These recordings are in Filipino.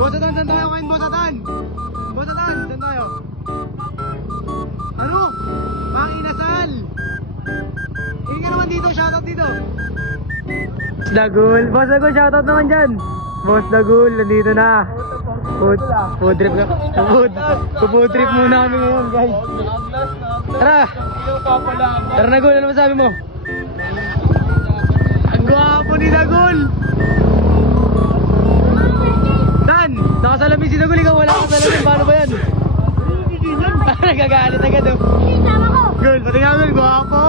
Bosatan, saan tayo kain, Bosatan? Bosatan, saan tayo? Ano? Panginasal! Hindi ka naman dito, shoutout dito. Dagul, Boss Dagul, shoutout naman dyan. Boss Dagul, nandito na. Food trip ka. Food trip muna kami ngayon, guys. Tara! Tara Dagul, ano masabi mo? Ang gwapo ni Dagul! Dan! Nakasalamin si Dagul, ikaw wala kasalamin, paano ba yan? Nagagalit agad oh. Gul, pati nga Gul, gwapo!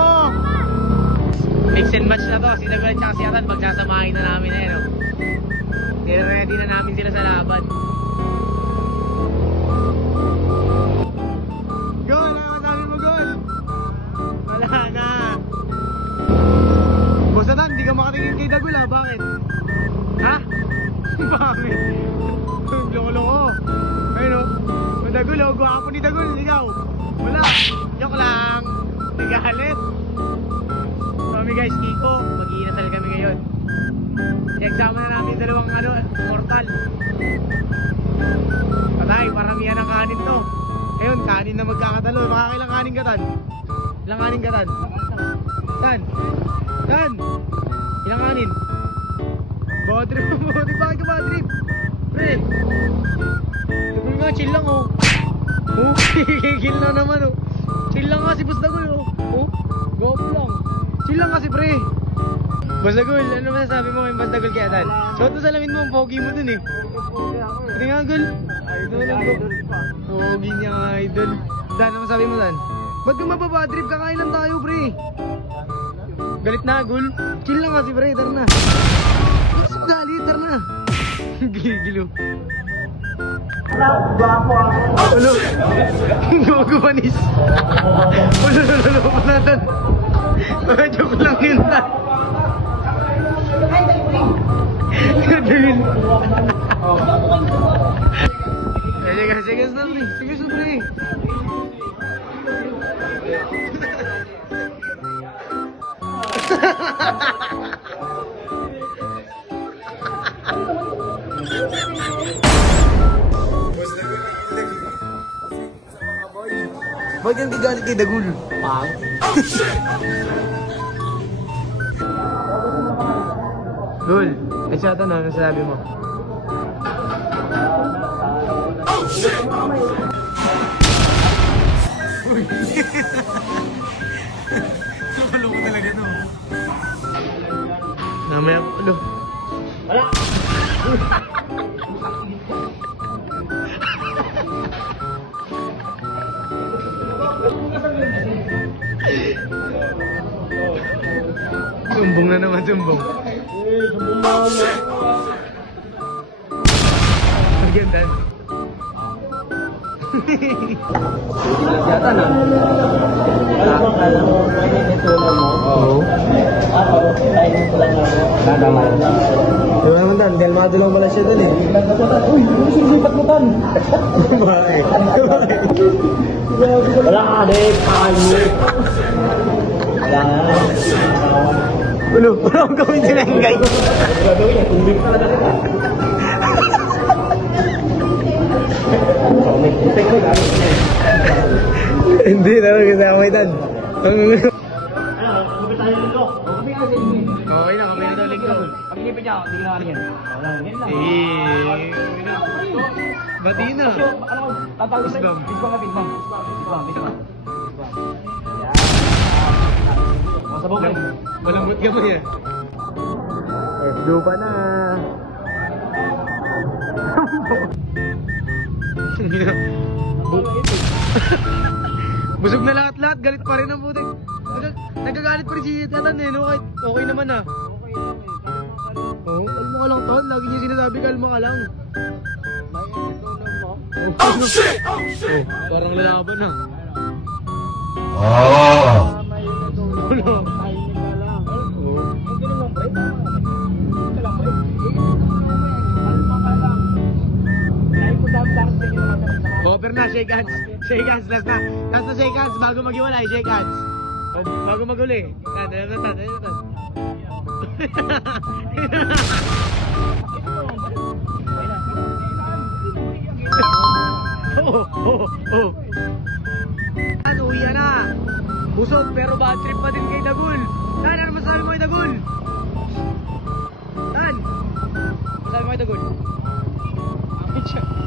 Mix and match na to, si Dagul at saka si Atan, pagsasamahin na namin na yun oh. Ready na namin sila sa laban. Gol, ano masabi mo Gol? Wala na. Bosatan, hindi ka makatingin kay Dagul ha, bakit? Ha? Bakit? Loko-loko. Ayun o. Dagul o, gwapo ni Dagul, ikaw. Wala. Joke lang. Nagalit. Kami guys, Kiko, mag-iinasal kami ngayon. I-exam na namin dalawang mortal. Patay, paramihan ng kanin to. Ngayon, kanin na magkakatalo. Makakailang kanin ka, Tan? Ilang kanin ka, Tan? Tan? Tan? Ilang kanin? Bad trip, bakit ka bad trip? Pre, Dagul nga, chill lang oh. Oh, kikigil na naman oh. Chill lang nga si Boss Dagul oh. Oh, go up lang. Chill lang nga si pre. Boss Dagul, ano masasabi mo kay Boss Dagul kaya Dan? Suot mo salamin mo, ang pogi mo dun eh. Pati nga Gul. Idol ako. Pogi niya nga idol. Dan, ano masabi mo Dan? Ba't ka mababadrip? Kakain lang tayo pre. Galit na Gul. Chill lang nga si pre, tara na. Gusto mo galit, tara na. Gigilo. Ano? Gumagumanis. Ulo, panatan. Joke lang yun na. Kadawin. Sige, na pre. Sige, pre. Bakit yung gigalit kay Dagul? Pang? Gul, ay siya ito na, ano sabi mo? Uy! Loko talaga no. Namaya po, alo. Wala! Sumbong na naman, sumbong. Maganda. Yata na. Oo. Tama. Diba naman Dan, kalmado lang pala siya dun eh. Uy, sinusipat mo Tan. Bakit? Wala ka din, kakanit. Wala nga. Ulo, wala akong gawin sila yung guys. Wala gawin yan, tumbik talaga sila. Hindi, nalang kasama may Dan. Okay na, kami na daw linggo. Pag inipin niya ako, hindi na yan. Bati na. Ano, tatawag sa'yo? Bisbang. Masabaw kayo. Malambot ka mo yan. Dupa na. Busog na lahat-lahat, galit pa rin ang putik. Nagagalit pa rin si Tatan eh, no? Kahit okay naman ah. Oo, kalma ka lang Tan, lagi niya sinasabi kalma ka lang. Oh shit! Oh shit! Parang lalaban ah. Wala. Over na, shake hands. Shake hands, last na. Last na shake hands, bago mag-iwalay, shake hands. Bago mag-uli. Tan, uwi ka na. Busog pero bad trip pa din kay Dagul. Tan, ano masasabi mo kay Dagul? Tan, masasabi mo kay Dagul? Bakit siya?